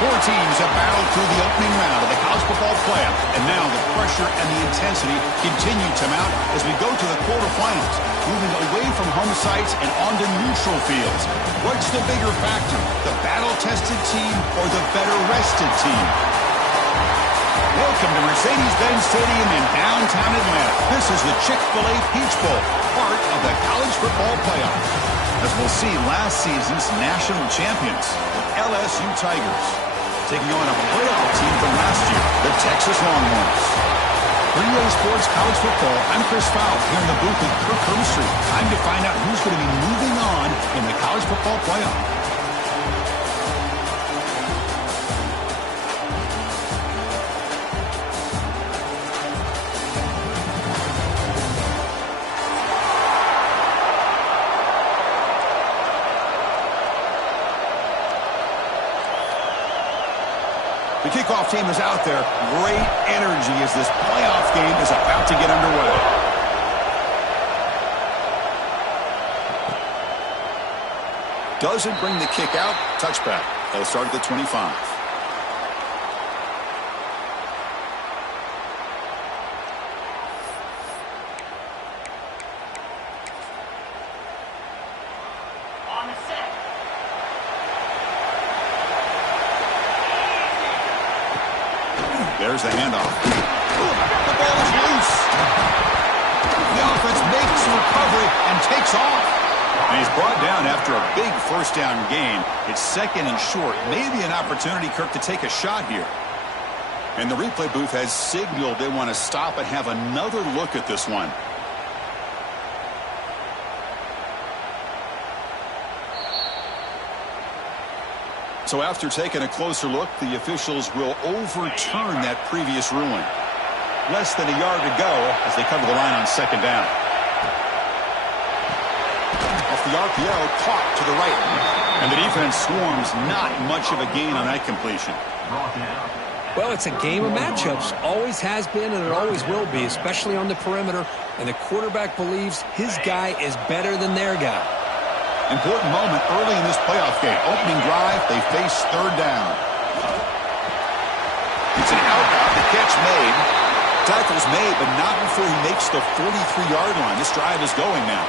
Four teams have battled through the opening round of the college football playoff, and now the pressure and the intensity continue to mount as we go to the quarterfinals, moving away from home sites and onto neutral fields. What's the bigger factor, the battle-tested team or the better-rested team? Welcome to Mercedes-Benz Stadium in downtown Atlanta. This is the Chick-fil-A Peach Bowl, part of the college football playoff. As we'll see, last season's national champions, the LSU Tigers, taking on a playoff team from last year, the Texas Longhorns. For EA Sports College Football, I'm Chris Fowles here in the booth with Kirk Herbstreit. Time to find out who's going to be moving on in the college football playoff. The kickoff team is out there. Great energy as this playoff game is about to get underway. Doesn't bring the kick out. Touchback. They'll start at the 25. There's the handoff. The ball is loose. The offense makes a recovery and takes off. And he's brought down after a big first down gain. It's second and short. Maybe an opportunity, Kirk, to take a shot here. And the replay booth has signaled they want to stop and have another look at this one. So after taking a closer look, the officials will overturn that previous ruling. Less than a yard to go as they cover the line on second down. Off the RPO, caught to the right. And the defense swarms, not much of a gain on that completion. Well, it's a game of matchups. Always has been and it always will be, especially on the perimeter. And the quarterback believes his guy is better than their guy. Important moment early in this playoff game. Opening drive, they face third down. It's an out route, the catch made. Tackle's made, but not before he makes the 43-yard line. This drive is going now.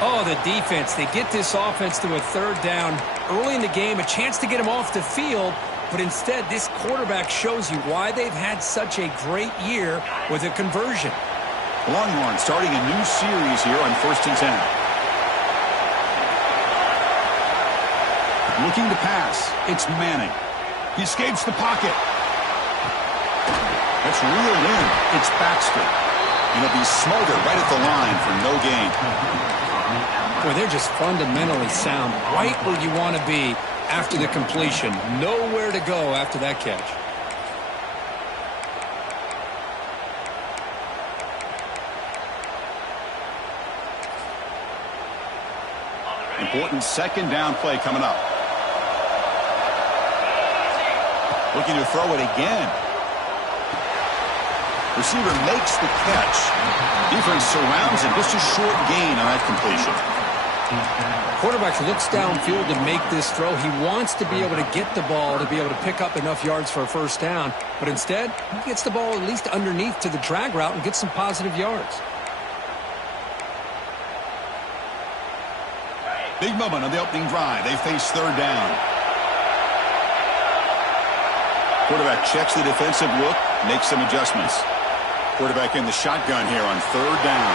Oh, the defense. They get this offense to a third down early in the game, a chance to get him off the field, but instead this quarterback shows you why they've had such a great year with a conversion. Longhorn starting a new series here on 1st and 10. Looking to pass. It's Manning. He escapes the pocket. That's reeled in. It's Baxter. And he'll be smothered right at the line for no gain. Boy, they're just fundamentally sound. Right where you want to be after the completion. Nowhere to go after that catch. Important second down play coming up. Looking to throw it again. Receiver makes the catch. Defense surrounds him. Just a short gain on that completion. Quarterback looks downfield to make this throw. He wants to be able to get the ball to be able to pick up enough yards for a first down. But instead, he gets the ball at least underneath to the drag route and gets some positive yards. Big moment on the opening drive. They face third down. Quarterback checks the defensive look, makes some adjustments. Quarterback in the shotgun here on third down.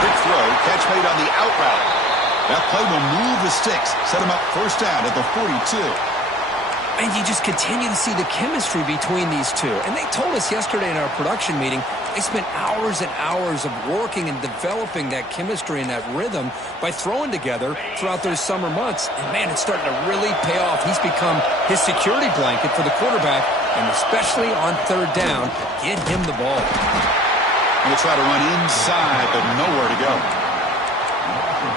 Quick throw, catch made on the out route. That play will move the sticks, set him up first down at the 42. And you just continue to see the chemistry between these two. And they told us yesterday in our production meeting, they spent hours and hours of working and developing that chemistry and that rhythm by throwing together throughout those summer months. And, man, it's starting to really pay off. He's become his security blanket for the quarterback, and especially on third down, get him the ball. And we'll try to run inside, but nowhere to go.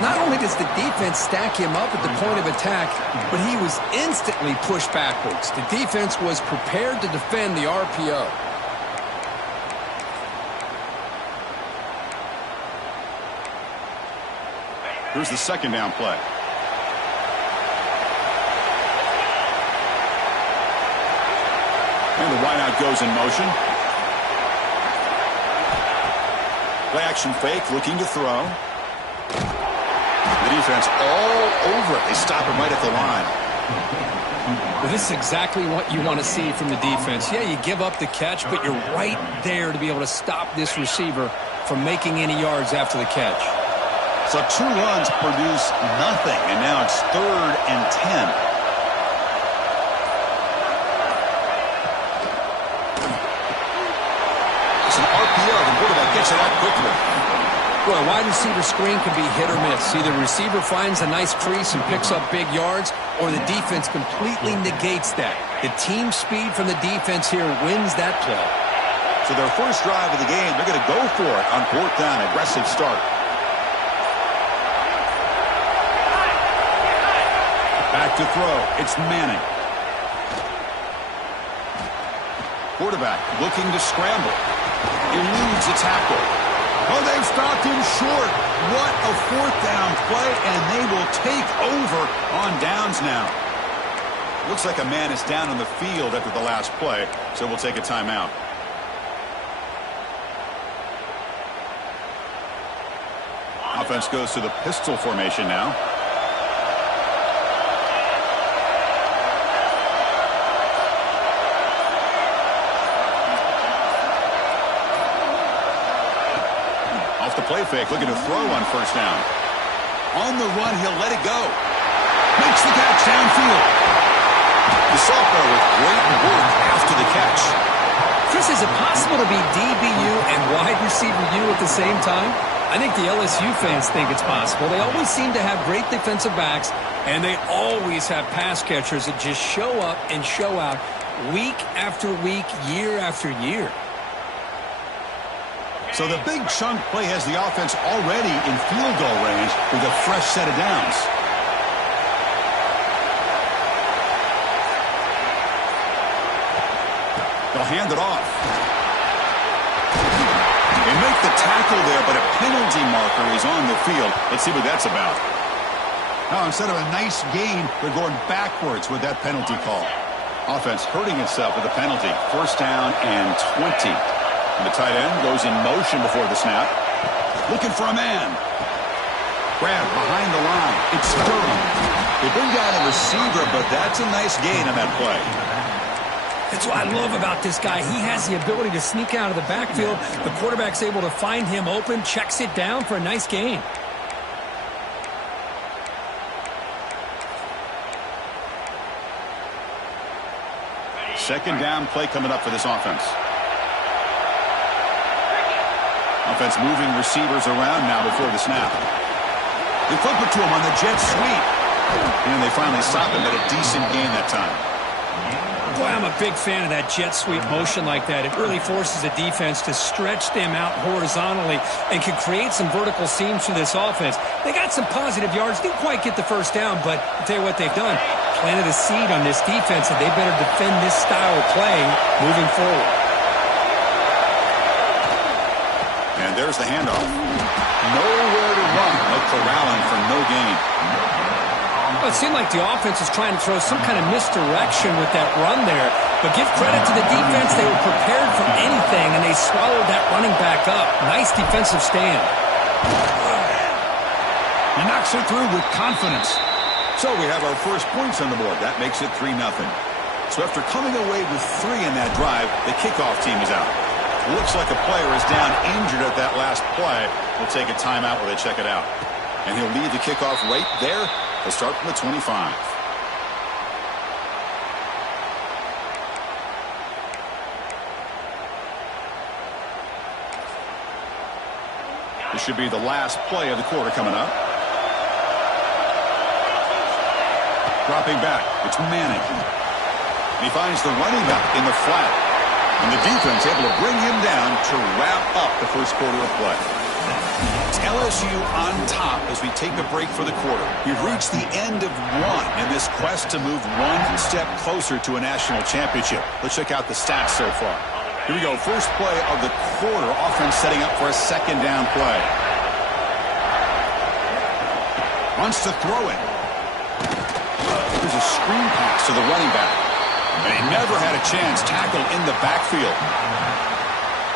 Not only does the defense stack him up at the point of attack, but he was instantly pushed backwards. The defense was prepared to defend the RPO. Here's the second down play. wideout goes in motion. Play action fake, looking to throw. The defense all over it. They stop him right at the line. Well, this is exactly what you want to see from the defense. Yeah, you give up the catch, but you're right there to be able to stop this receiver from making any yards after the catch. So 2 runs produce nothing, and now it's 3rd and 10. It's an RPO. The quarterback gets it out quickly. Well, a wide receiver screen can be hit or miss. Either the receiver finds a nice crease and picks up big yards, or the defense completely negates that. The team speed from the defense here wins that play. So their first drive of the game, they're going to go for it on 4th down. Aggressive start. Back to throw. It's Manning. Quarterback looking to scramble. Eludes a tackle. Oh, they've stopped him short. What a 4th down play, and they will take over on downs now. Looks like a man is down on the field after the last play, so we'll take a timeout. Offense goes to the pistol formation now. Off the play fake, looking to throw on 1st down. On the run, he'll let it go. Makes the catch downfield. The sophomore with great work after the catch. Chris, is it possible to be DBU and wide receiver U at the same time? I think the LSU fans think it's possible. They always seem to have great defensive backs, and they always have pass catchers that just show up and show out week after week, year after year. So the big chunk play has the offense already in field goal range with a fresh set of downs. They'll hand it off. They make the tackle there, but a penalty marker is on the field. Let's see what that's about. Now, instead of a nice gain, they're going backwards with that penalty call. Offense hurting itself with a penalty. 1st down and 20. And the tight end goes in motion before the snap. Looking for a man. Grab behind the line. It's Sterling. They bring down a receiver, but that's a nice gain on that play. That's what I love about this guy. He has the ability to sneak out of the backfield. The quarterback's able to find him open, checks it down for a nice gain. Second down play coming up for this offense. Offense moving receivers around now before the snap. They flip it to him on the jet sweep. And they finally stop him at a decent gain that time. Boy, I'm a big fan of that jet sweep motion like that. It really forces the defense to stretch them out horizontally and can create some vertical seams for this offense. They got some positive yards. Didn't quite get the 1st down, but I'll tell you what they've done. Planted a seed on this defense, and they better defend this style of play moving forward. And there's the handoff. Nowhere to run. No corralling for no gain. Well, it seemed like the offense was trying to throw some kind of misdirection with that run there. But give credit to the defense. They were prepared for anything, and they swallowed that running back up. Nice defensive stand. He knocks it through with confidence. So we have our first points on the board. That makes it 3-0. So after coming away with 3 in that drive, the kickoff team is out. Looks like a player is down injured at that last play. We'll take a timeout while they check it out. And he'll lead the kickoff right there. They'll start from the 25. This should be the last play of the quarter coming up. Dropping back, it's Manning. He finds the running back in the flat. And the defense able to bring him down to wrap up the first quarter of play. It's LSU on top as we take a break for the quarter. We've reached the end of one in this quest to move one step closer to a national championship. Let's check out the stats so far. Here we go. First play of the quarter. Offense setting up for a 2nd down play. Wants to throw it. There's a screen pass to the running back. And he never had a chance tackled in the backfield.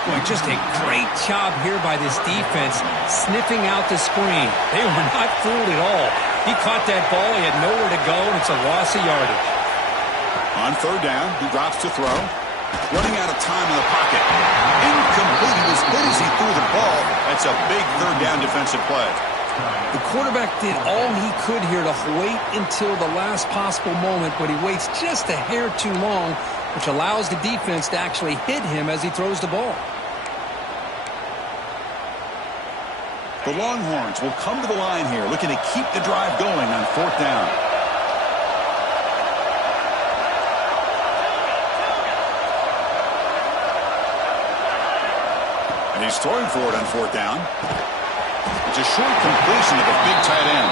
Boy, just a great job here by this defense, sniffing out the screen. They were not fooled at all. He caught that ball, he had nowhere to go, and it's a loss of yardage. On third down, he drops to throw. Running out of time in the pocket. Incomplete. He was hit as he threw the ball. That's a big third down defensive play. The quarterback did all he could here to wait until the last possible moment, but he waits just a hair too long, which allows the defense to actually hit him as he throws the ball. The Longhorns will come to the line here, looking to keep the drive going on fourth down. And he's throwing for it on fourth down. It's a short completion of a big tight end.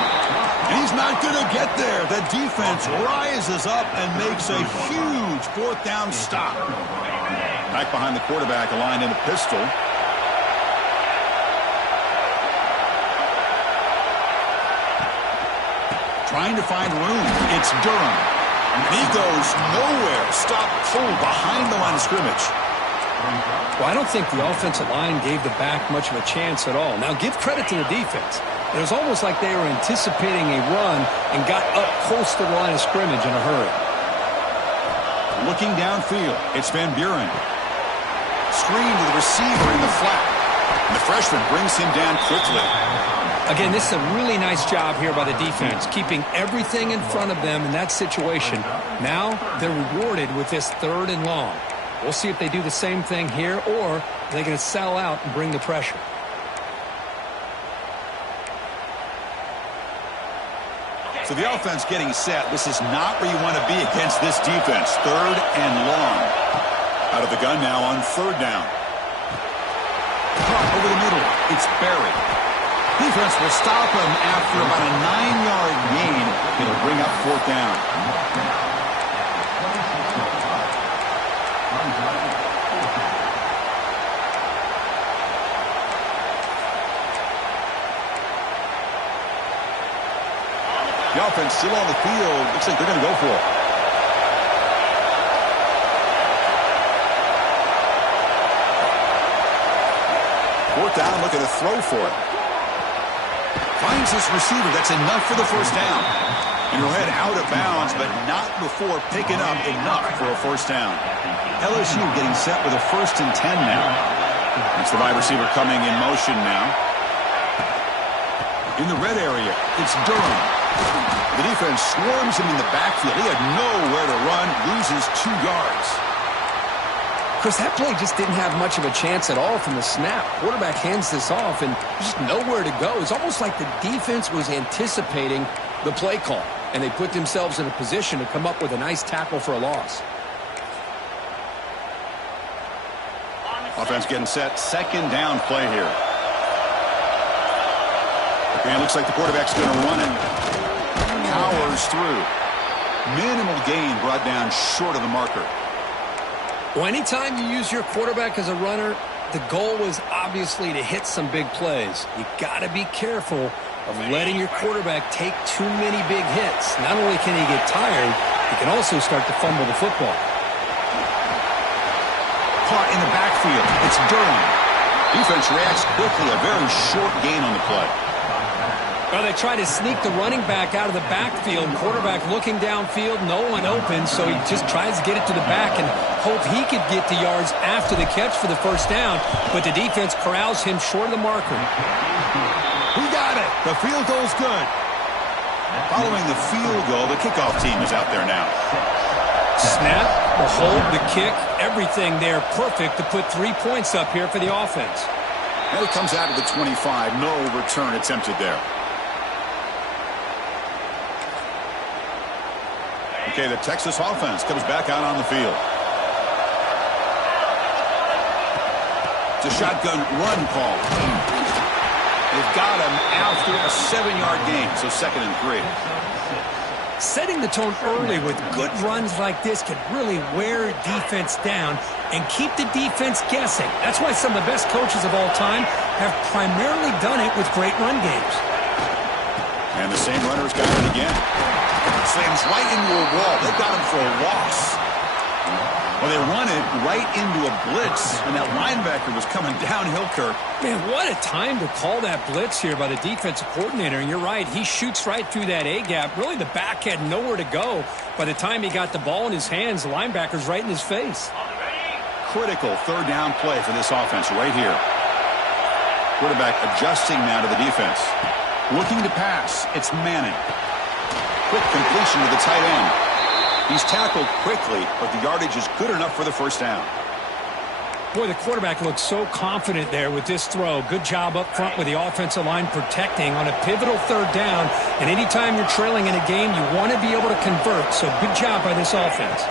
And he's not going to get there. The defense rises up and makes a huge fourth down stop. Back behind the quarterback, aligned in a pistol. Trying to find room. It's Durham. And he goes nowhere. Stop full behind the line of scrimmage. Well, I don't think the offensive line gave the back much of a chance at all. Now, give credit to the defense. It was almost like they were anticipating a run and got up close to the line of scrimmage in a hurry. Looking downfield, it's Van Buren. Screen to the receiver in the flat. And the freshman brings him down quickly. Again, this is a really nice job here by the defense, keeping everything in front of them in that situation. Now they're rewarded with this third and long. We'll see if they do the same thing here, or they're going to sell out and bring the pressure. So the offense getting set. This is not where you want to be against this defense. Third and long. Out of the gun now on third down. Caught over the middle. It's Barry. Defense will stop him after about a 9-yard gain. It'll bring up fourth down. The offense still on the field. Looks like they're going to go for it. Fourth down, looking to throw for it. Finds his receiver. That's enough for the first down. And he'll head out of bounds, but not before picking up enough for a first down. LSU getting set with a 1st and 10 now. It's the wide receiver coming in motion now. In the red area, it's Durham. The defense swarms him in the backfield. He had nowhere to run, loses 2 yards. Chris, that play just didn't have much of a chance at all from the snap. Quarterback hands this off, and there's just nowhere to go. It's almost like the defense was anticipating the play call, and they put themselves in a position to come up with a nice tackle for a loss. Offense getting set. Second down play here. And it looks like the quarterback's going to run it. Powers through. Minimal gain brought down short of the marker. Well, anytime you use your quarterback as a runner, the goal was obviously to hit some big plays. You got to be careful of letting your quarterback take too many big hits. Not only can he get tired, he can also start to fumble the football. Caught in the backfield. It's Durham. Defense reacts quickly. A very short gain on the play. Well, they try to sneak the running back out of the backfield. Quarterback looking downfield, no one open, so he just tries to get it to the back and hope he could get the yards after the catch for the first down, but the defense corrals him short of the marker. We got it. The field goal's good. Following the field goal, the kickoff team is out there now. Snap, the hold, the kick, everything there perfect to put 3 points up here for the offense. And it comes out of the 25. No return attempted there. Okay, the Texas offense comes back out on the field. It's a shotgun run call. They've got him after a 7-yard gain, so 2nd and 3. Setting the tone early with good runs like this can really wear defense down and keep the defense guessing. That's why some of the best coaches of all time have primarily done it with great run games. And the same runner's got it again. Slams right into a wall. They've got him for a loss. Well, they run it right into a blitz, and that linebacker was coming downhill, Kirk. Man, what a time to call that blitz here by the defensive coordinator. And you're right, he shoots right through that A-gap. Really, the back had nowhere to go. By the time he got the ball in his hands, the linebacker's right in his face. Critical third down play for this offense right here. Quarterback adjusting now to the defense. Looking to pass. It's Manning. Quick completion to the tight end. He's tackled quickly, but the yardage is good enough for the first down. Boy, the quarterback looks so confident there with this throw. Good job up front with the offensive line protecting on a pivotal third down. And anytime you're trailing in a game, you want to be able to convert. So good job by this offense.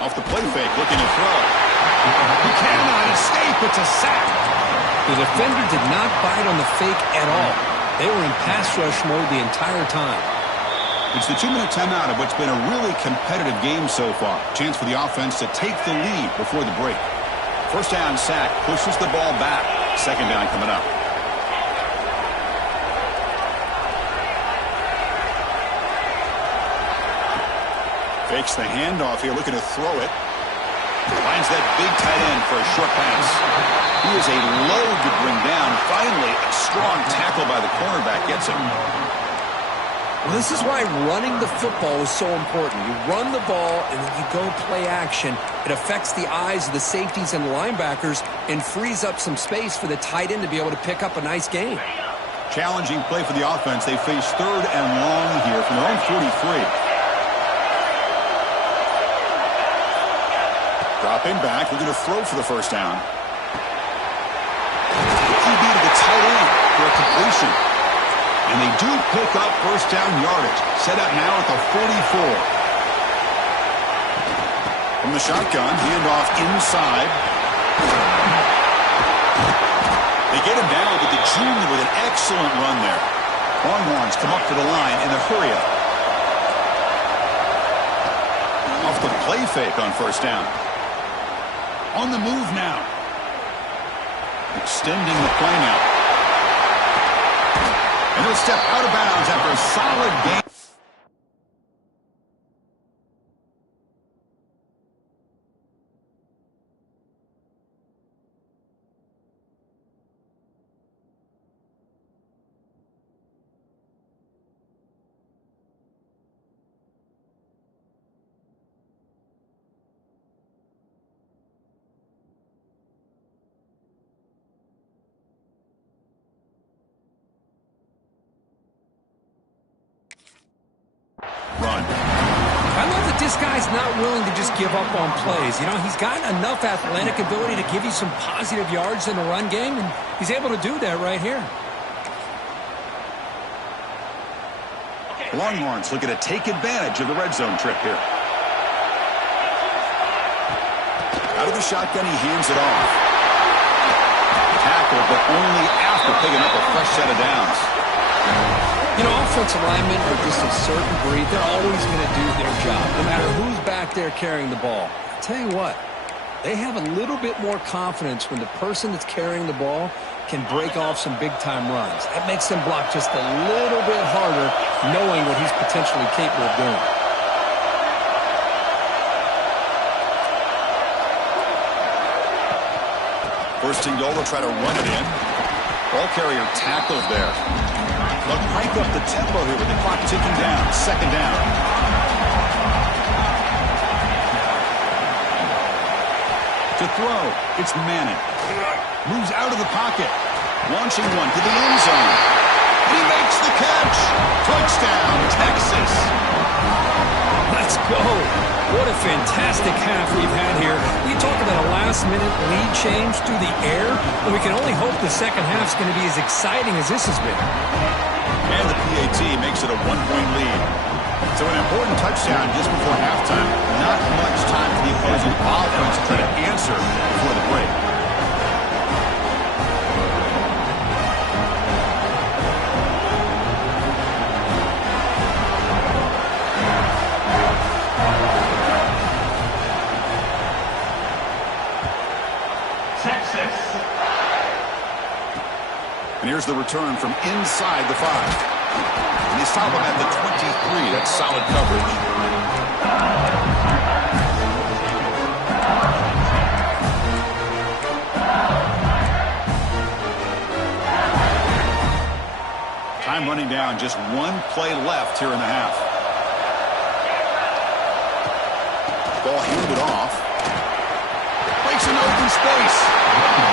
Off the play fake, looking to throw. He cannot escape. It's a sack. The defender did not bite on the fake at all. They were in pass rush mode the entire time. It's the 2-minute timeout of what's been a really competitive game so far. Chance for the offense to take the lead before the break. First down sack pushes the ball back. Second down coming up. Fakes the handoff here, looking to throw it. Finds that big tight end for a short pass. He is a load to bring down. Finally, a strong tackle by the cornerback gets him. Well, this is why running the football is so important. You run the ball, and then you go play action. It affects the eyes of the safeties and the linebackers and frees up some space for the tight end to be able to pick up a nice gain. Challenging play for the offense. They face third and long here from their own 43. Dropping back, looking to throw for the first down. QB to the tight end for a completion. And they do pick up first down yardage. Set up now at the 44. From the shotgun, handoff inside. They get him down with the junior with an excellent run there. Longhorns come up to the line in the hurry up. Off the play fake on first down. On the move now. Extending the play now. And he'll step out of bounds after a solid game. Run. I love that this guy's not willing to just give up on plays. You know, he's got enough athletic ability to give you some positive yards in the run game, and he's able to do that right here. Longhorns looking to take advantage of the red zone trip here. Out of the shotgun, he hands it off. Tackle, but only after picking up a fresh set of downs. You know, offensive linemen are just a certain breed. They're always going to do their job, no matter who's back there carrying the ball. I'll tell you what, they have a little bit more confidence when the person that's carrying the ball can break off some big-time runs. That makes them block just a little bit harder, knowing what he's potentially capable of doing. First and goal, they'll try to run it in. Ball carrier tackled there. They'll crank up the tempo here with the clock ticking down. Second down. To throw, it's Manning. Moves out of the pocket. Launching one to the end zone. And he makes the catch. Touchdown, Texas. Let's go. What a fantastic half we've had here. We talk about a last-minute lead change through the air, and we can only hope the second half's going to be as exciting as this has been. And the PAT makes it a one-point lead. So an important touchdown just before halftime. Not much time for the opposing offense to try to answer before the break. And here's the return from inside the 5. And they stop him at the 23. That's solid coverage. Time running down. Just one play left here in the half. Ball handed off. Breaks an open space.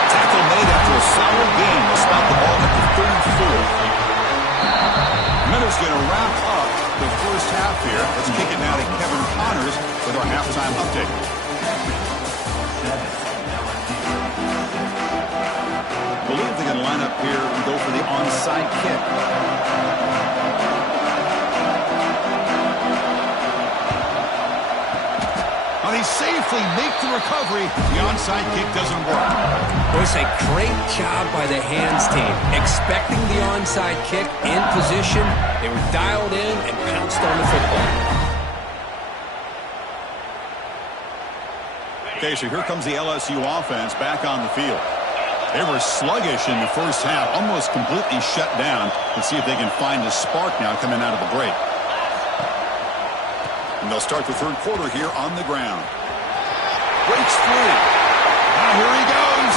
Tackle made after a solid game. They'll spot the ball at the 34. Miller's going to wrap up the first half here. Let's kick it now to Kevin Connors with our halftime update. I believe they're going to line up here and go for the onside kick. Now they safely make the recovery. The onside kick doesn't work. It was a great job by the hands team. Expecting the onside kick in position. They were dialed in and pounced on the football. Okay, so here comes the LSU offense back on the field. They were sluggish in the first half, almost completely shut down. Let's see if they can find a spark now coming out of the break. And they'll start the third quarter here on the ground. Breaks free. Now here he goes.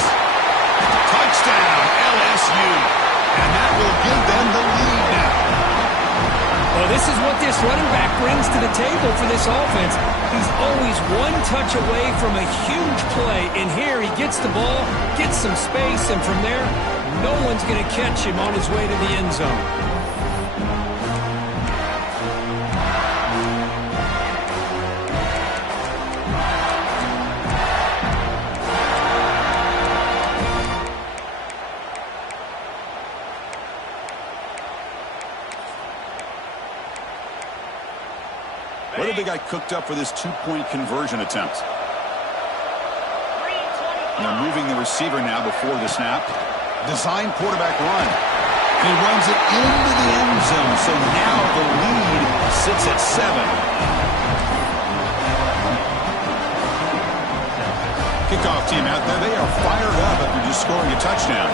Touchdown, LSU. And that will give them the lead now. Well, this is what this running back brings to the table for this offense. He's always one touch away from a huge play. And here he gets the ball, gets some space, and from there, no one's going to catch him on his way to the end zone. What have they got cooked up for this two-point conversion attempt? And they're moving the receiver now before the snap. Design quarterback run. And he runs it into the end zone. So now the lead sits at 7. Kickoff team out there. They are fired up after just scoring a touchdown.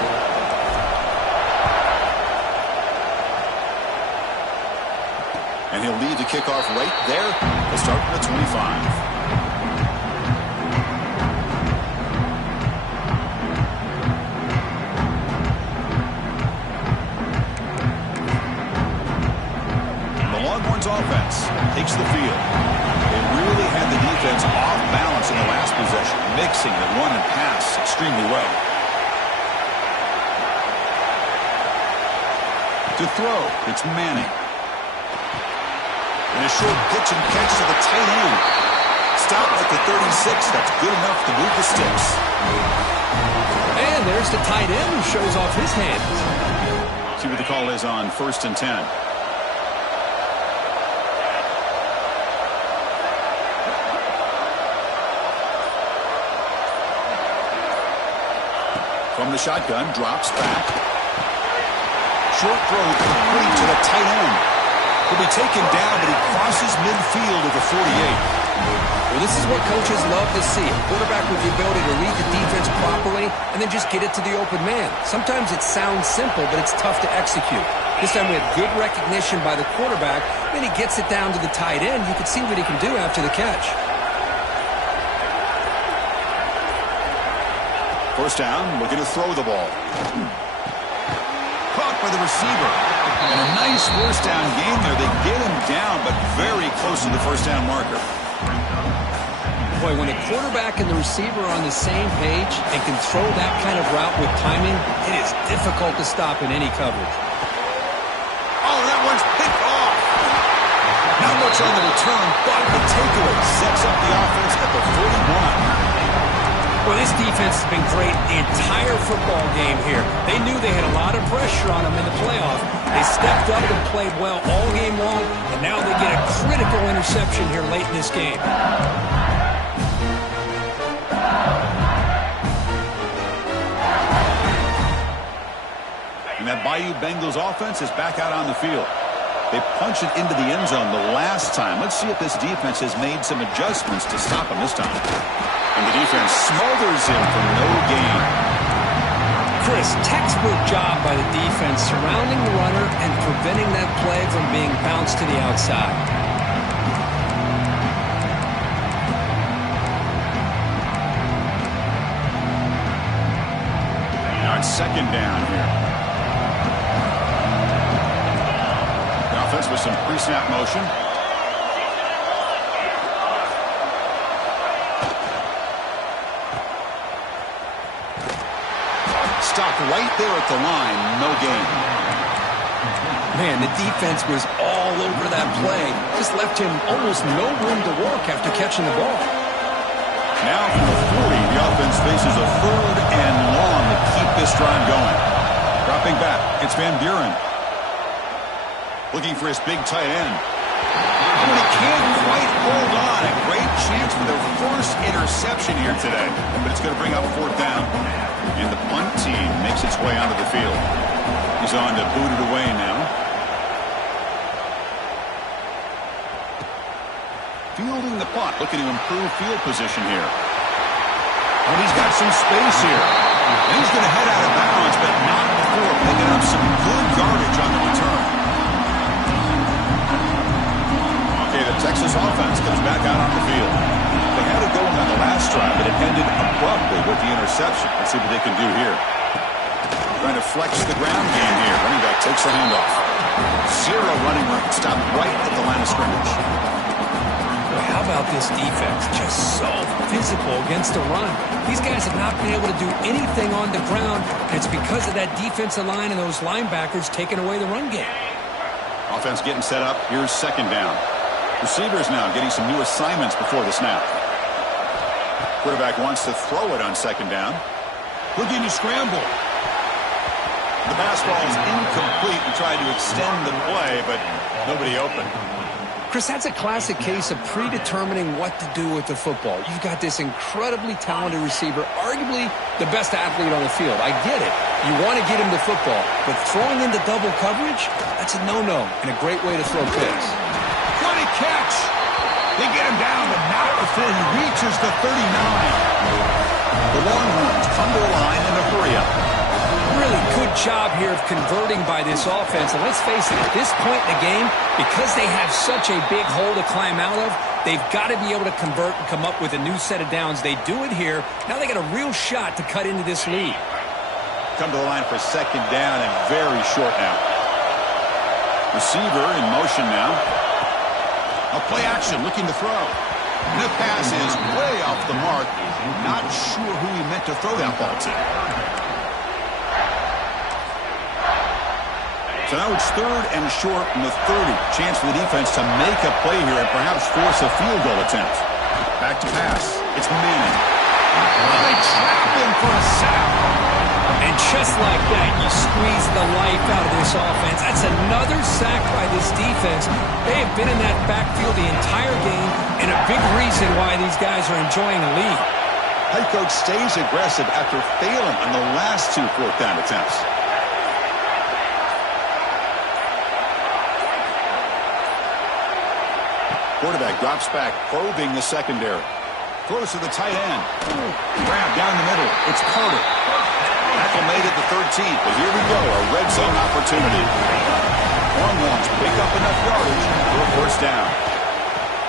And he'll lead the kickoff right there. They'll start from the 25. The Longhorns offense takes the field. They really had the defense off balance in the last possession, mixing the run and pass extremely well. To throw, it's Manning. And a short pitch and catch to the tight end. Stop at the 36. That's good enough to move the sticks. And there's the tight end who shows off his hands. See what the call is on 1st and 10. From the shotgun, drops back. Short throw complete to the tight end. He'll be taken down, but he crosses midfield at the 48. Well, this is what coaches love to see. A quarterback with the ability to read the defense properly and then just get it to the open man. Sometimes it sounds simple, but it's tough to execute. This time we had good recognition by the quarterback. Then he gets it down to the tight end. You can see what he can do after the catch. First down, looking to throw the ball. Caught by the receiver. And a nice first down game there. They get him down, but very close to the first down marker. Boy, when a quarterback and the receiver are on the same page and can throw that kind of route with timing, it is difficult to stop in any coverage. Oh, that one's picked off. Not much on the return, but the takeaway sets up the offense at the 41. Well, this defense has been great the entire football game here. They knew they had a lot of pressure on them in the playoff. They stepped up and played well all game long, and now they get a critical interception here late in this game. And that Bayou Bengals offense is back out on the field. They punched it into the end zone the last time. Let's see if this defense has made some adjustments to stop them this time. And the defense smothers him for no gain. Chris, textbook job by the defense surrounding the runner and preventing that play from being bounced to the outside. Now it's second down here. with some pre-snap motion. Stopped right there at the line. No gain. Man, the defense was all over that play. Just left him almost no room to work after catching the ball. Now from the 40, the offense faces a 3rd and long to keep this drive going. Dropping back, it's Van Buren. Looking for his big tight end. And he can't quite hold on. A great chance for their first interception here today. But it's going to bring up 4th down. And the punt team makes its way onto the field. He's on to boot it away now. Fielding the punt, looking to improve field position here. And he's got some space here. And he's going to head out of bounds, but not before picking up some good yardage on the return. Okay, the Texas offense comes back out on the field. They had it going on the last drive, but it ended abruptly with the interception. Let's see what they can do here. Trying to flex the ground game here. Running back takes the handoff. 0 running room. Stopped right at the line of scrimmage. How about this defense? Just so physical against the run. These guys have not been able to do anything on the ground, and it's because of that defensive line and those linebackers taking away the run game. Offense getting set up. Here's 2nd down. Receivers now getting some new assignments before the snap. Quarterback wants to throw it on 2nd down. Looking to scramble. The pass ball is incomplete and tried to extend the play, but nobody open. Chris, that's a classic case of predetermining what to do with the football. You've got this incredibly talented receiver, arguably the best athlete on the field. I get it. You want to get him the football, but throwing into double coverage, that's a no-no and a great way to throw picks. What a catch! They get him down, but not before he reaches the 39. The Longhorns come to the line in a hurry-up. Really good job here of converting by this offense. And let's face it, at this point in the game, because they have such a big hole to climb out of, they've got to be able to convert and come up with a new set of downs. They do it here. Now they got a real shot to cut into this lead. Come to the line for 2nd down and very short now. Receiver in motion now. A play action looking to throw. And the pass is way off the mark. Not sure who he meant to throw that ball to. So now it's 3rd and short from the 30. Chance for the defense to make a play here and perhaps force a field goal attempt. Back to pass. It's Manning. They trap him for a sack. And just like that, you squeeze the life out of this offense. That's another sack by this defense. They have been in that backfield the entire game, and a big reason why these guys are enjoying the lead. Head coach stays aggressive after failing on the last 2 4th down attempts. Quarterback drops back, probing the secondary. Throws to the tight end. Grab down the middle. It's Carter. Tackle made at the 13th, but here we go, a red zone opportunity. Longhorns pick up enough yardage for a 1st down.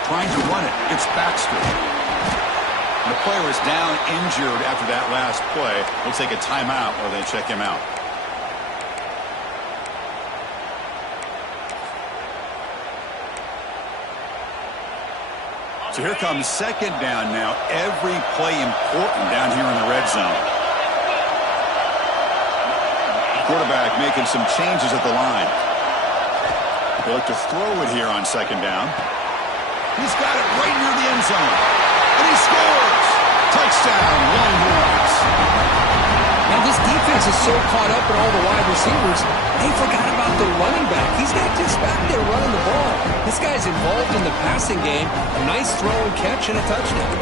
Trying to run it, it's Baxter. And the player is down injured after that last play. We'll take a timeout while they check him out. So here comes 2nd down now. Every play important down here in the red zone. Quarterback making some changes at the line. They look to throw it here on 2nd down. He's got it right near the end zone. And he scores! Touchdown, Longhorns. Now this defense is so caught up in all the wide receivers, they forgot about the running back. He's not just back there running the ball. This guy's involved in the passing game. A nice throw and catch and a touchdown.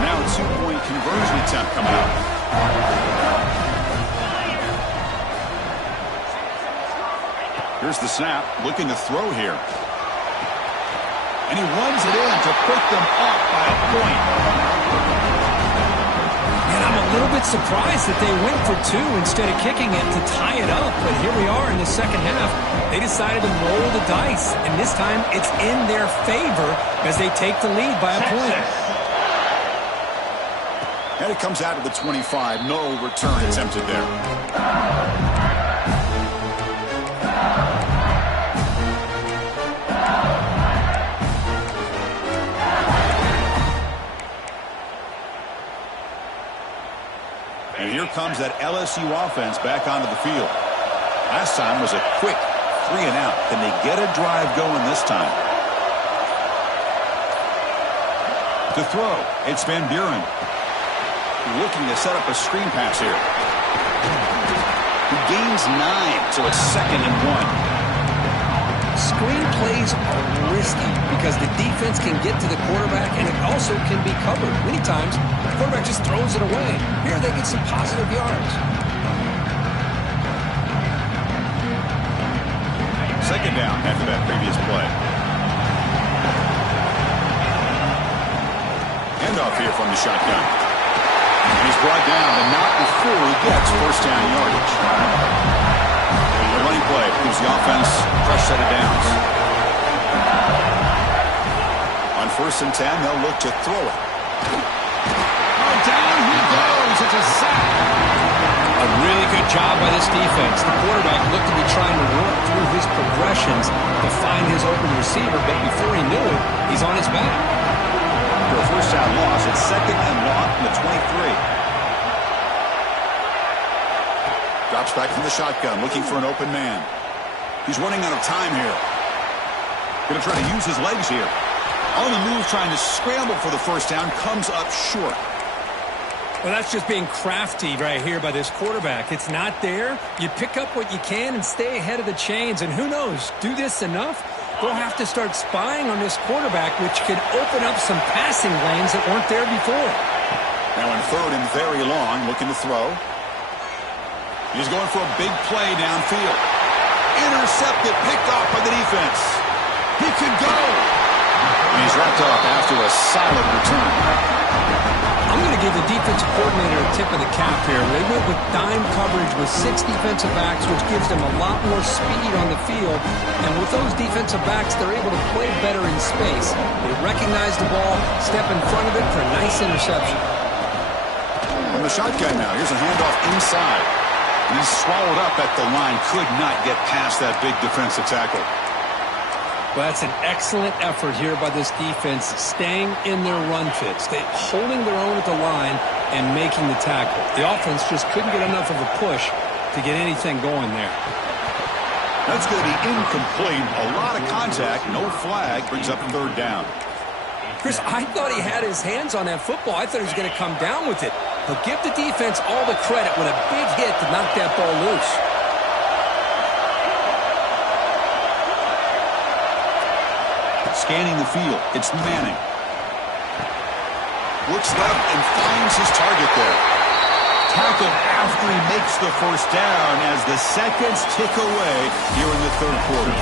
Now a 2-point conversion attempt coming up. Here's the snap, looking to throw here. And he runs it in to put them up by a point. And I'm a little bit surprised that they went for 2 instead of kicking it to tie it up. But here we are in the 2nd half. They decided to roll the dice. And this time it's in their favor as they take the lead by a point. And it comes out of the 25. No return attempted there. comes that LSU offense back onto the field. Last time was a quick 3 and out. Can they get a drive going this time? To throw, it's Van Buren. Looking to set up a screen pass here. He gains 9, so it's 2nd and 1. Screen plays are risky because the defense can get to the quarterback and it also can be covered. Many times, the quarterback just throws it away. Here they get some positive yards. 2nd down after that previous play. Handoff here from the shotgun. And he's brought down, but not before he gets 1st down yardage. The running play gives the offense a fresh set of downs. On 1st and 10, they'll look to throw it. Oh, down he goes. It's a sack. A really good job by this defense. The quarterback looked to be trying to work through his progressions to find his open receiver, but before he knew it, he's on his back. For a 1st down loss, it's 2nd and long from the 23. Drops back from the shotgun, looking for an open man. He's running out of time here. Going to try to use his legs here. On the move, trying to scramble for the 1st down, comes up short. Well, that's just being crafty right here by this quarterback. It's not there. You pick up what you can and stay ahead of the chains. And who knows, do this enough, they'll have to start spying on this quarterback, which could open up some passing lanes that weren't there before. Now in 3rd and very long, looking to throw. He's going for a big play downfield. Intercepted, picked off by the defense. He could go. And he's wrapped up after a solid return. I'm going to give the defensive coordinator a tip of the cap here. They went with dime coverage with 6 defensive backs, which gives them a lot more speed on the field. And with those defensive backs, they're able to play better in space. They recognize the ball, step in front of it for a nice interception. From the shotgun now, here's a handoff inside. And he's swallowed up at the line. Could not get past that big defensive tackle. Well, that's an excellent effort here by this defense, staying in their run fits, holding their own at the line and making the tackle. The offense just couldn't get enough of a push to get anything going there. That's going to be incomplete. A lot of contact, no flag, brings up 3rd down. Chris, I thought he had his hands on that football. I thought he was going to come down with it. But give the defense all the credit with a big hit to knock that ball loose. Scanning the field, it's Manning. Looks left and finds his target there. Tackled after he makes the 1st down as the seconds tick away here in the 3rd quarter.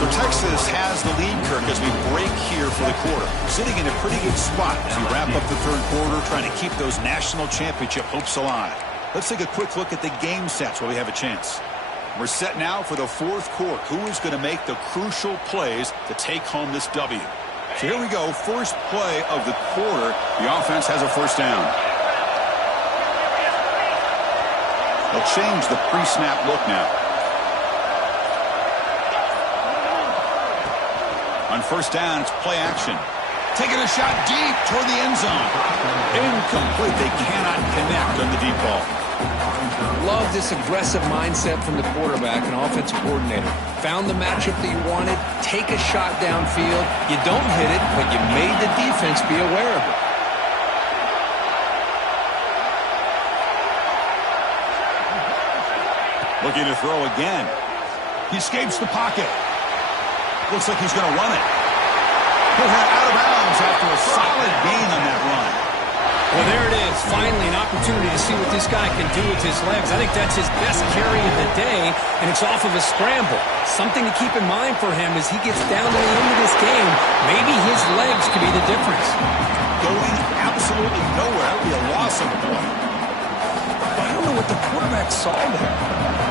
So Texas has the lead, Kirk, as we break here for the quarter. Sitting in a pretty good spot as we wrap up the 3rd quarter, trying to keep those national championship hopes alive. Let's take a quick look at the game sets while we have a chance. We're set now for the 4th quarter. Who is going to make the crucial plays to take home this W? So here we go. First play of the quarter. The offense has a 1st down. They'll change the pre-snap look now. On 1st down, it's play action. Taking a shot deep toward the end zone. Incomplete. They cannot connect on the deep ball. Love this aggressive mindset from the quarterback and offensive coordinator. Found the matchup that you wanted, take a shot downfield. You don't hit it, but you made the defense be aware of it. Looking to throw again. He escapes the pocket. Looks like he's going to run it. He'll head out of bounds after a solid gain on that run. Well, there it is. Finally, an opportunity to see what this guy can do with his legs. I think that's his best carry of the day, and it's off of a scramble. Something to keep in mind for him as he gets down to the end of this game. Maybe his legs could be the difference. Going absolutely nowhere. That would be a loss of a play. I don't know what the quarterback saw there.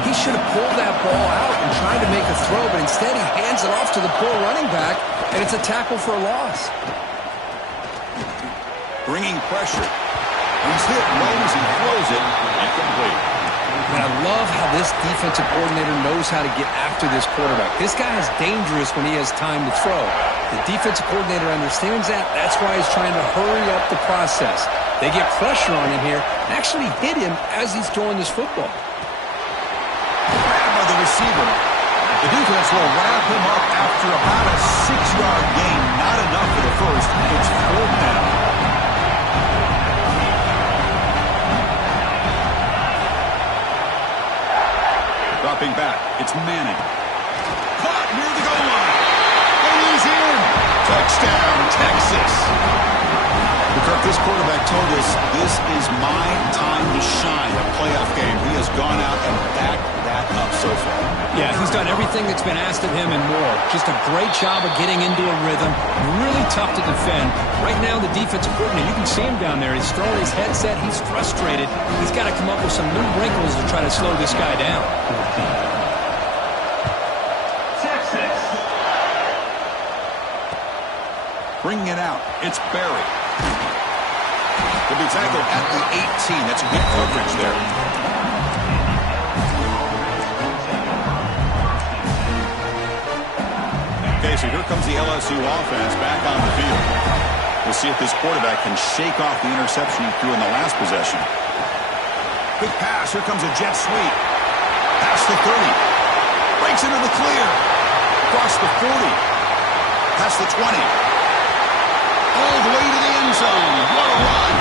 He should have pulled that ball out and tried to make a throw, but instead he hands it off to the poor running back, and it's a tackle for a loss. Bringing pressure. He's hit low as he throws it. Incomplete. And I love how this defensive coordinator knows how to get after this quarterback. This guy is dangerous when he has time to throw. The defensive coordinator understands that. That's why he's trying to hurry up the process. They get pressure on him here and actually hit him as he's throwing this football. Grab by the receiver. The defense will wrap him up after about a 6-yard gain. Not enough for the first. It's 4th down. Dropping back, it's Manning. Caught near the goal line. And he's in. Touchdown, Texas. Kirk, this quarterback told us this is my time to shine, a playoff game. He has gone out and backed that up so far. Yeah, he's done everything that's been asked of him and more. Just a great job of getting into a rhythm. Really tough to defend. Right now, the defensive coordinator, you can see him down there. He's throwing his headset. He's frustrated. He's got to come up with some new wrinkles to try to slow this guy down. Bringing it out, it's Barry. He'll be tackled at the 18. That's good coverage there. Okay, so here comes the LSU offense back on the field. We'll see if this quarterback can shake off the interception he threw in the last possession. Quick pass. Here comes a jet sweep. Past the 30. Breaks into the clear. Across the 40. Past the 20. All the way to the end zone. What a run.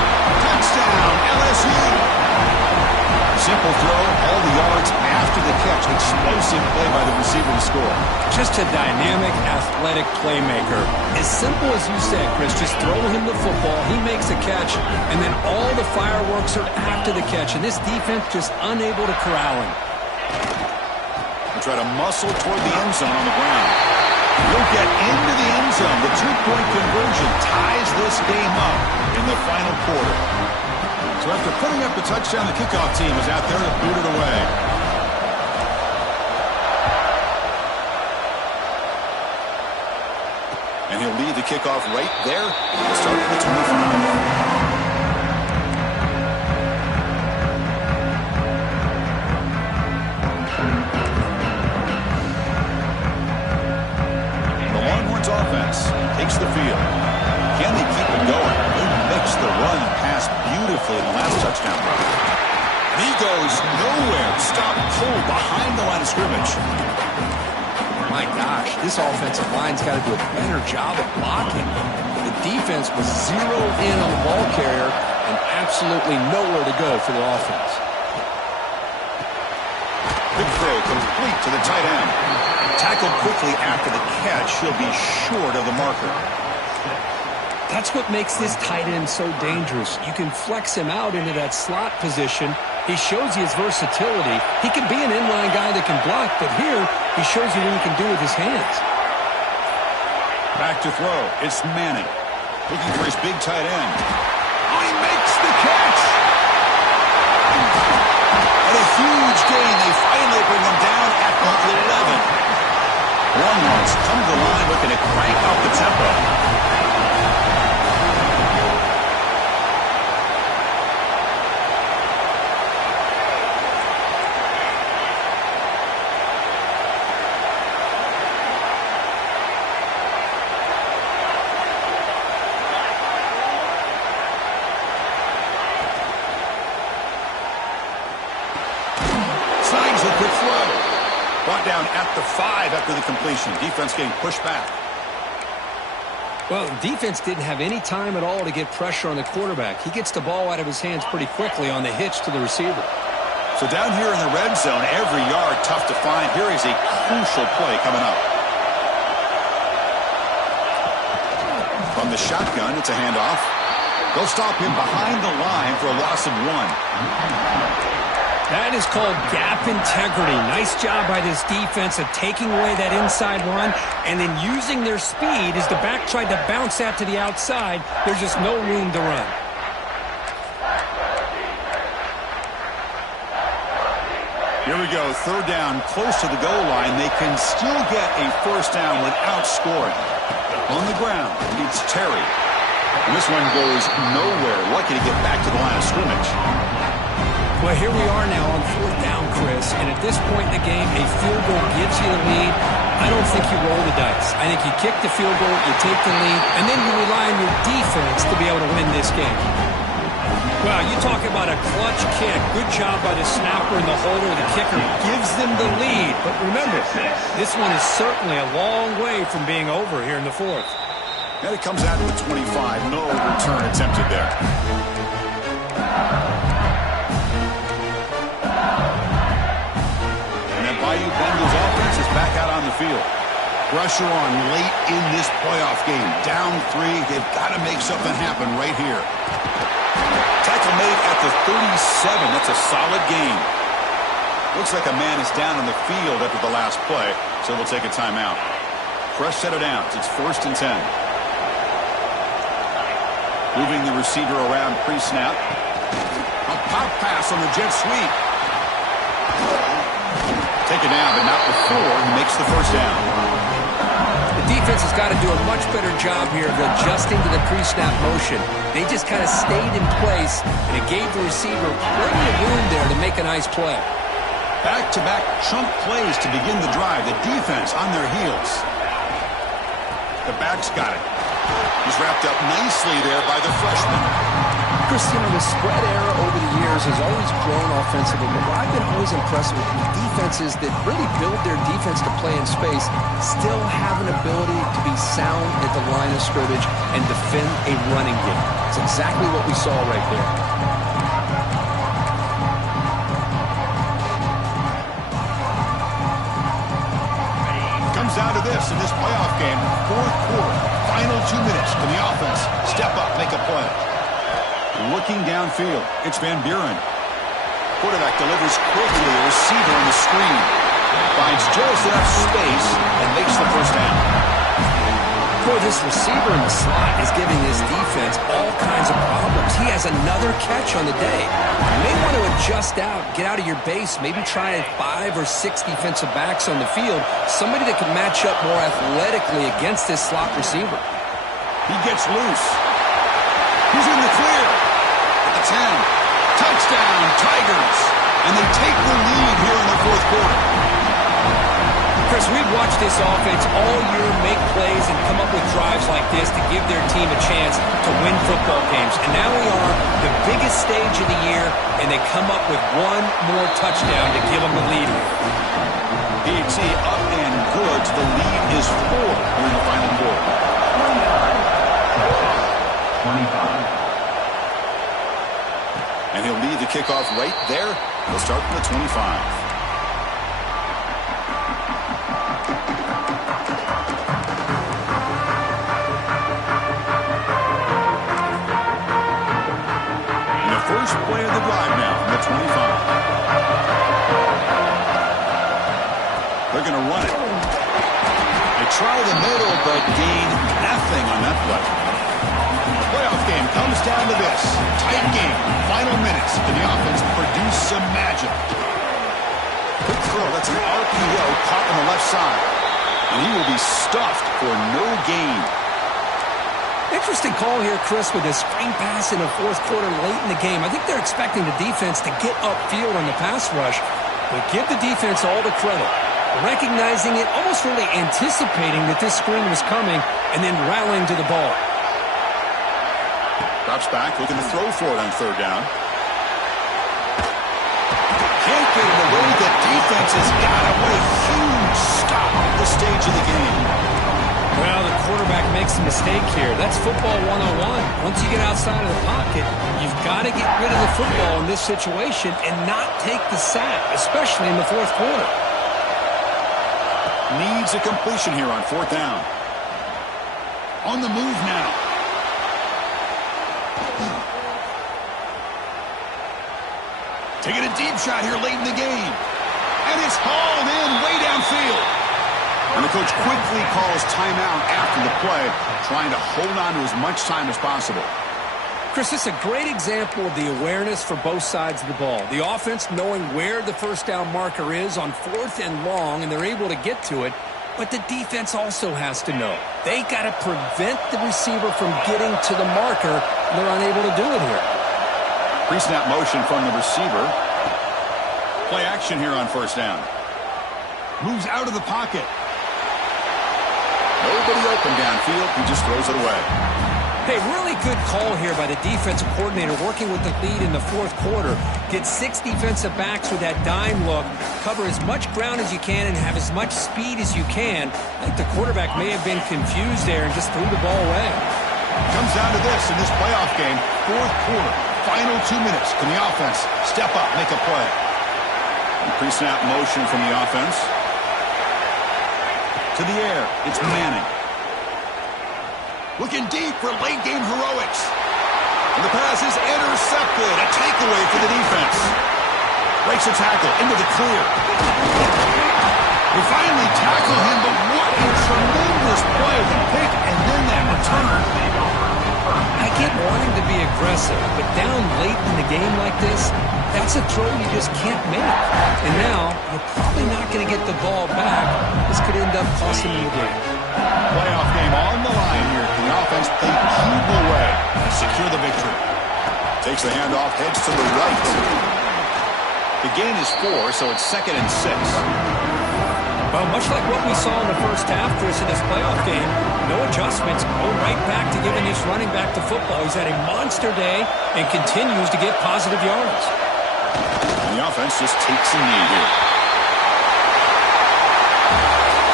Touchdown, LSU. Simple throw, all the yards after the catch. Explosive play by the receiver to score. Just a dynamic, athletic playmaker. As simple as you said, Chris, just throw him the football, he makes a catch, and then all the fireworks are after the catch, and this defense just unable to corral him. They try to muscle toward the end zone on the ground. He'll get into the end zone. The two-point conversion ties this game up in the final quarter. So after putting up the touchdown, the kickoff team is out there to boot it away. And he'll lead the kickoff right there. He'll start at the 25. Offense takes the field. Can they keep it going? They mixed the run and pass beautifully in the last touchdown run. And he goes nowhere. Stop cold behind the line of scrimmage. My gosh, this offensive line's got to do a better job of blocking. The defense was zeroed in on the ball carrier and absolutely nowhere to go for the offense. Big throw complete to the tight end. Tackled quickly after the catch. He'll be short of the marker. That's what makes this tight end so dangerous. You can flex him out into that slot position. He shows you his versatility. He can be an inline guy that can block, but here he shows you what he can do with his hands. Back to throw. It's Manning. Looking for his big tight end. Oh, he makes the catch! And a huge gain. They finally bring him down at the 11. Longhorns come to the line looking to crank up the tempo. Slides a quick throw. Brought down at the 5 after the completion. Defense getting pushed back. Well, defense didn't have any time at all to get pressure on the quarterback. He gets the ball out of his hands pretty quickly on the hitch to the receiver. So down here in the red zone, every yard tough to find. Here is a crucial play coming up. From the shotgun, it's a handoff. They'll stop him behind the line for a loss of 1. That is called gap integrity. Nice job by this defense of taking away that inside run and then using their speed as the back tried to bounce that to the outside. There's just no room to run. Here we go, third down, close to the goal line. They can still get a first down without scoring. On the ground, it's Terry. And this one goes nowhere. Lucky to get back to the line of scrimmage. Well, here we are now on 4th down, Chris, and at this point in the game, a field goal gives you the lead. I don't think you roll the dice. I think you kick the field goal, you take the lead, and then you rely on your defense to be able to win this game. Well, you talk about a clutch kick. Good job by the snapper and the holder. The kicker gives them the lead. But remember, this one is certainly a long way from being over here in the 4th. And it comes out to the 25. No return attempted there. Bayou Bengals offense is back out on the field. Pressure on late in this playoff game. Down 3. They've got to make something happen right here. Tackle made at the 37. That's a solid gain. Looks like a man is down on the field after the last play, so they'll take a timeout. Fresh set of downs. It's 1st and 10. Moving the receiver around pre-snap. A pop pass on the jet sweep. Taken down, but not before he makes the 1st down. The defense has got to do a much better job here of adjusting to the pre-snap motion. They just kind of stayed in place, and it gave the receiver plenty of room there to make a nice play. Back-to-back chunk plays to begin the drive. The defense on their heels. The back's got it. He's wrapped up nicely there by the freshman. Cristiano, the spread era over the years has always grown offensively, but what I've been always impressed with defenses that really build their defense to play in space still have an ability to be sound at the line of scrimmage and defend a running game. It's exactly what we saw right there. Comes down to this in this playoff game. 4th quarter, final 2 minutes. Can the offense step up, make a play? Looking downfield, it's Van Buren. Quarterback delivers quickly, a receiver on the screen. Finds just enough space and makes the 1st down. Boy, this receiver in the slot is giving his defense all kinds of problems. He has another catch on the day. You may want to adjust out, get out of your base, maybe try 5 or 6 defensive backs on the field, somebody that can match up more athletically against this slot receiver. He gets loose. He's in the clear. At the 10. Touchdown, Tigers. And they take the lead here in the 4th quarter. Chris, we've watched this offense all year make plays and come up with drives like this to give their team a chance to win football games. And now we are the biggest stage of the year, and they come up with one more touchdown to give them the lead. PHC up and good. The lead is 4 here in the final quarter. 25. And he'll lead the kickoff right there. He'll start from the 25. First play of the drive now from the 25. They're going to run it. They try the middle, but gain nothing on that play. The playoff game comes down to this. Tight game. Final minutes. Can the offense produce some magic? Quick throw. That's an RPO caught on the left side. And he will be stuffed for no gain. Interesting call here, Chris, with a screen pass in the 4th quarter late in the game. I think they're expecting the defense to get upfield on the pass rush, but give the defense all the credit. Recognizing it, almost really anticipating that this screen was coming, and then rallying to the ball. Drops back, looking to throw for it on 3rd down. Can't get it away. The defense has got away. Huge stop at this stage of the game. Well, the quarterback makes a mistake here. That's football 101. Once you get outside of the pocket, you've got to get rid of the football in this situation and not take the sack, especially in the 4th quarter. Needs a completion here on 4th down. On the move now. Taking a deep shot here late in the game. And it's hauled in way downfield. And the coach quickly calls timeout after the play, trying to hold on to as much time as possible. Chris, this is a great example of the awareness for both sides of the ball. The offense knowing where the 1st down marker is on 4th and long, and they're able to get to it. But the defense also has to know. They got to prevent the receiver from getting to the marker. They're unable to do it here. Pre-snap motion from the receiver. Play action here on first down. Moves out of the pocket. Nobody open downfield. He just throws it away. Hey, really good call here by the defensive coordinator working with the lead in the fourth quarter. Get 6 defensive backs with that dime look. Cover as much ground as you can and have as much speed as you can. I think the quarterback may have been confused there and just threw the ball away. Comes down to this in this playoff game. Fourth quarter. Final 2 minutes. Can the offense step up, make a play? Pre-snap motion from the offense. To the air. It's Manning. Looking deep for late-game heroics. And the pass is intercepted. A takeaway for the defense. Breaks a tackle into the clear. They finally tackle him, but what a tremendous play. The pick and then that return. I get wanting to be aggressive, but down late in the game like this, that's a throw you just can't make. And now, you're probably not going to get the ball back. This could end up costing you the game. Playoff game on the line here. The offense, they cube away and secure the victory. Takes the handoff, heads to the right. The gain is 4, so it's 2nd and 6. Well, much like what we saw in the first half, Chris, in this playoff game, no adjustments, go right back to giving this running back to football. He's had a monster day and continues to get positive yards. And the offense just takes a knee here.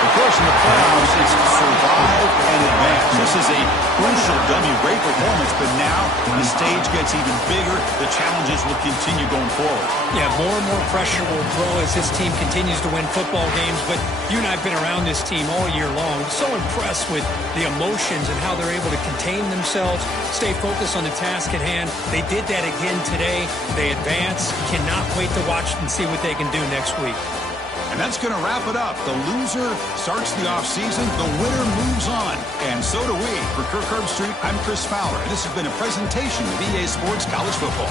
Of course, in the playoffs, it's to survive and advance. This is a crucial W. Great performance, but now the stage gets even bigger. The challenges will continue going forward. Yeah, more and more pressure will grow as this team continues to win football games, but you and I have been around this team all year long. So impressed with the emotions and how they're able to contain themselves, stay focused on the task at hand. They did that again today. They advance. Cannot wait to watch and see what they can do next week. And that's going to wrap it up. The loser starts the offseason. The winner moves on. And so do we. For Kirk Herbstreit, I'm Chris Fowler. This has been a presentation of EA Sports College Football.